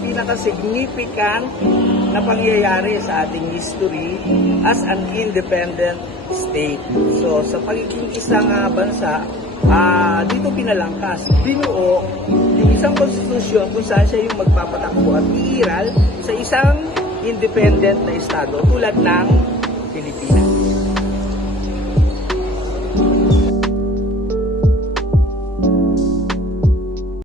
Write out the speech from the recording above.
pinaka-significant na pangyayari sa ating history as an independent state. So, sa pagiging isang bansa, dito pinalangkas, binuo yung isang konstitusyon kung saan siya yung magpapatakbo at iiral sa isang independent na estado tulad ng Pilipinas.